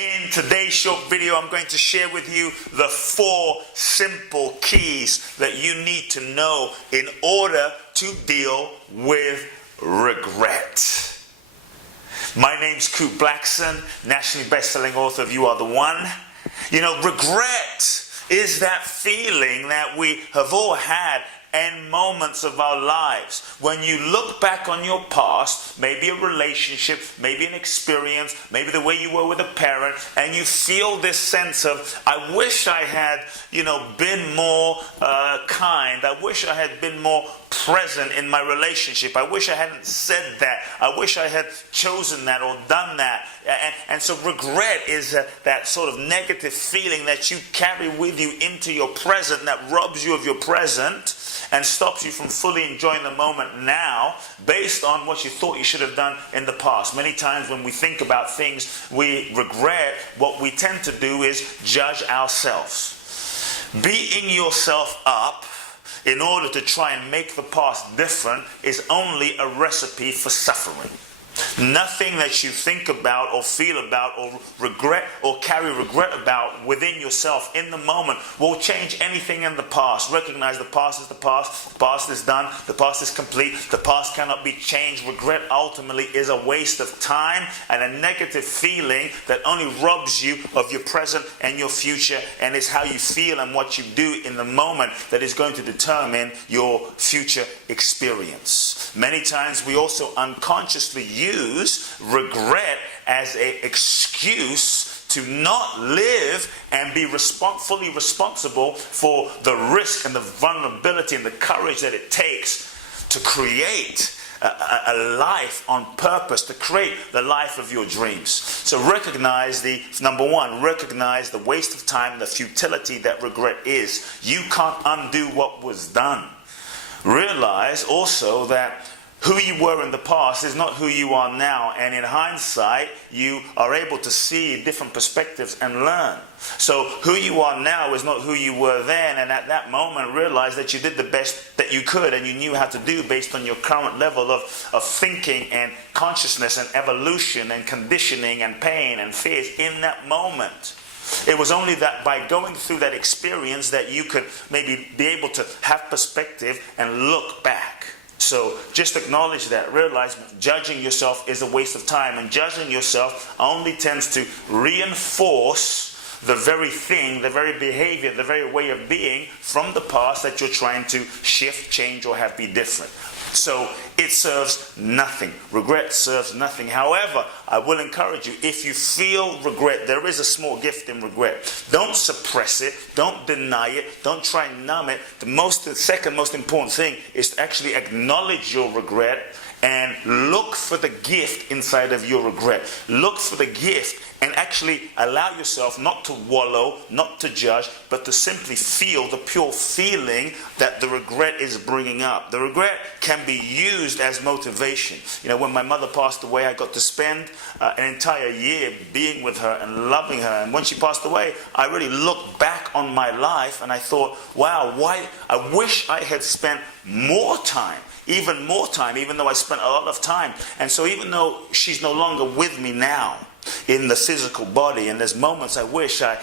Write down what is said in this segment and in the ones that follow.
In today's short video, I'm going to share with you the 4 simple keys that you need to know in order to deal with regret. My name's Kute Blackson, nationally best-selling author of You Are the One. You know, regret is that feeling that we have all had in moments of our lives. When you look back on your past, maybe a relationship, maybe an experience, maybe the way you were with a parent, and you feel this sense of, I wish I had, been more kind. I wish I had been more present in my relationship. I wish I hadn't said that. I wish I had chosen that or done that. And so regret is that sort of negative feeling that you carry with you into your present, that robs you of your present and stops you from fully enjoying the moment now based on what you thought you should have done in the past. Many times when we think about things we regret, what we tend to do is judge ourselves. Beating yourself up in order to try and make the past different is only a recipe for suffering. Nothing that you think about or feel about or regret or carry regret about within yourself in the moment will change anything in the past. Recognize the past is the past. The past is done. The past is complete. The past cannot be changed. Regret ultimately is a waste of time and a negative feeling that only robs you of your present and your future, and it's how you feel and what you do in the moment that is going to determine your future experience. Many times we also unconsciously use regret as an excuse to not live and be fully responsible for the risk and the vulnerability and the courage that it takes to create a life on purpose, to create the life of your dreams. So recognize number 1, recognize the waste of time, the futility that regret is. You can't undo what was done. Realize also that who you were in the past is not who you are now, and in hindsight you are able to see different perspectives and learn. So who you are now is not who you were then, and at that moment realize that you did the best that you could and you knew how to do based on your current level of thinking and consciousness and evolution and conditioning and pain and fears in that moment. It was only that by going through that experience that you could maybe be able to have perspective and look back. So just acknowledge that. Realize judging yourself is a waste of time, and judging yourself only tends to reinforce the very thing, the very behavior, the very way of being from the past that you're trying to shift, change, or have be different. So it serves nothing. Regret serves nothing. However, I will encourage you, if you feel regret, there is a small gift in regret. Don't suppress it. Don't deny it. Don't try and numb it. The second most important thing is to actually acknowledge your regret and look for the gift inside of your regret. Look for the gift and actually allow yourself not to wallow, not to judge, but to simply feel the pure feeling that the regret is bringing up. The regret can be used as motivation. When my mother passed away, I got to spend an entire year being with her and loving her. And when she passed away, I really looked back on my life and I thought, wow, I wish I had spent more time, even though I spent a lot of time. And so even though she's no longer with me now in the physical body, and there's moments I wish I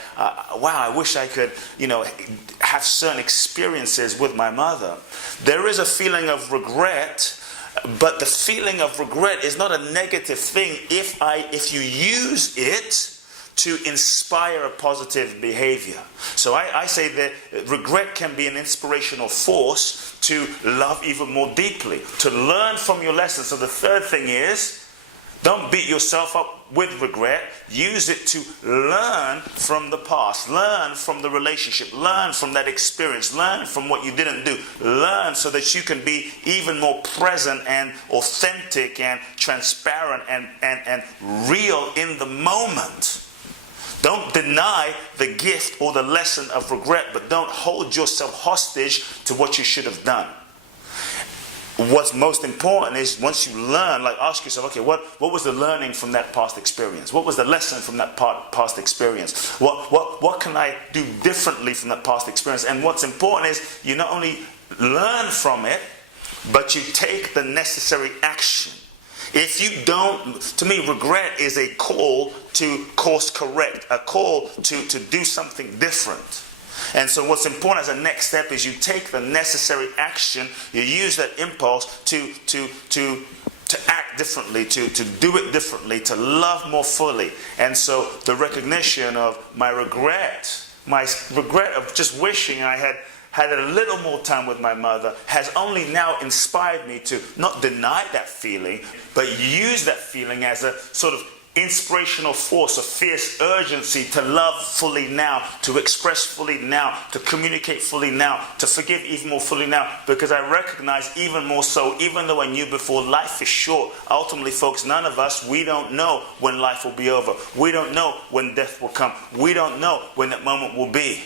could, have certain experiences with my mother. There is a feeling of regret, but the feeling of regret is not a negative thing if you use it to inspire a positive behavior. So I say that regret can be an inspirational force to love even more deeply, to learn from your lessons. So the third thing is, don't beat yourself up with regret. Use it to learn from the past, learn from the relationship, learn from that experience, learn from what you didn't do, learn so that you can be even more present and authentic and transparent and real in the moment. Don't deny the gift or the lesson of regret, but don't hold yourself hostage to what you should have done. What's most important is once you learn, ask yourself, okay, what was the learning from that past experience? What was the lesson from that past experience? What can I do differently from that past experience? And what's important is you not only learn from it, but you take the necessary action. If you don't, to me, regret is a call to course correct, a call to do something different. And so what's important as a next step is you take the necessary action, you use that impulse to act differently, to do it differently, to love more fully. And so the recognition of my regret of just wishing I had a little more time with my mother has only now inspired me to not deny that feeling, but use that feeling as a sort of inspirational force, a fierce urgency to love fully now, to express fully now, to communicate fully now, to forgive even more fully now, because I recognize even more so, even though I knew before, life is short. Ultimately, folks, none of us, we don't know when life will be over. We don't know when death will come. We don't know when that moment will be.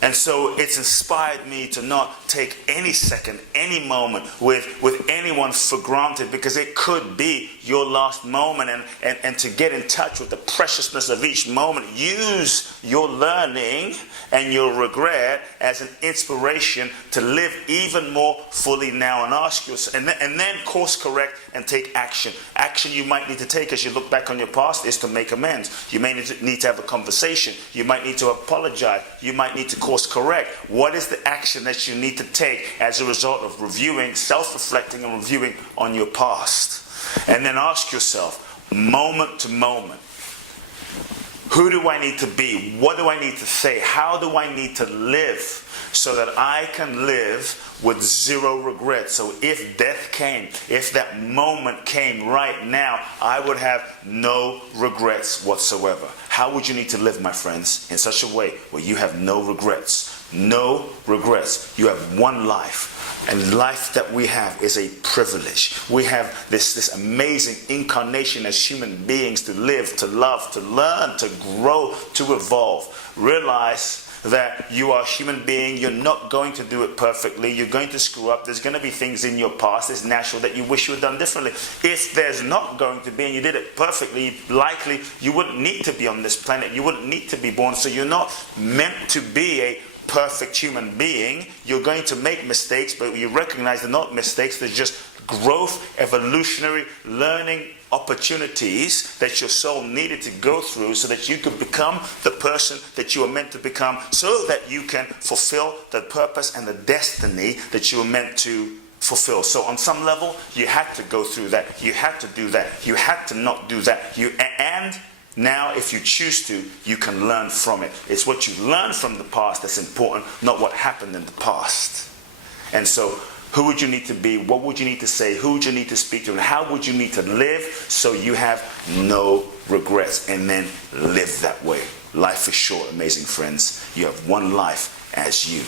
And so it's inspired me to not take any second, any moment with anyone for granted, because it could be your last moment, and to get in touch with the preciousness of each moment. Use your learning and your regret as an inspiration to live even more fully now, and ask yourself, and then course correct and take action. Action you might need to take as you look back on your past is to make amends. You may need to have a conversation. You might need to apologize. You might need to course correct. What is the action that you need to take as a result of reviewing, self-reflecting and reviewing on your past? And then ask yourself, moment to moment, who do I need to be? What do I need to say? How do I need to live so that I can live with zero regret? So if death came, if that moment came right now, I would have no regrets whatsoever. How would you need to live, my friends, in such a way where you have no regrets? No regrets. You have one life. And life that we have is a privilege. We have this amazing incarnation as human beings to live, to love, to learn, to grow, to evolve. Realize that you are a human being. You're not going to do it perfectly. You're going to screw up. There's going to be things in your past. It's natural that you wish you had done differently. If there's not going to be, and you did it perfectly, likely you wouldn't need to be on this planet. You wouldn't need to be born. So you're not meant to be a perfect human being. You're going to make mistakes, but you recognize they're not mistakes. They're just growth, evolutionary, learning opportunities that your soul needed to go through so that you could become the person that you were meant to become, so that you can fulfill the purpose and the destiny that you were meant to fulfill. So on some level, you had to go through that. You had to do that. You had to not do that. And now, if you choose to, you can learn from it. It's what you learn from the past that's important, not what happened in the past. And so, who would you need to be? What would you need to say? Who would you need to speak to? And how would you need to live so you have no regrets? And then live that way. Life is short, amazing friends. You have one life. As you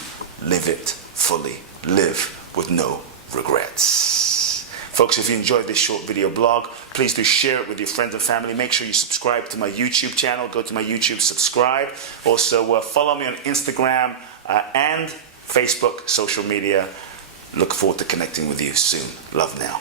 live it fully, live with no regrets. Folks, if you enjoyed this short video blog, please do share it with your friends and family. Make sure you subscribe to my YouTube channel. Go to my YouTube, subscribe. Also, follow me on Instagram and Facebook, social media. Look forward to connecting with you soon. Love now.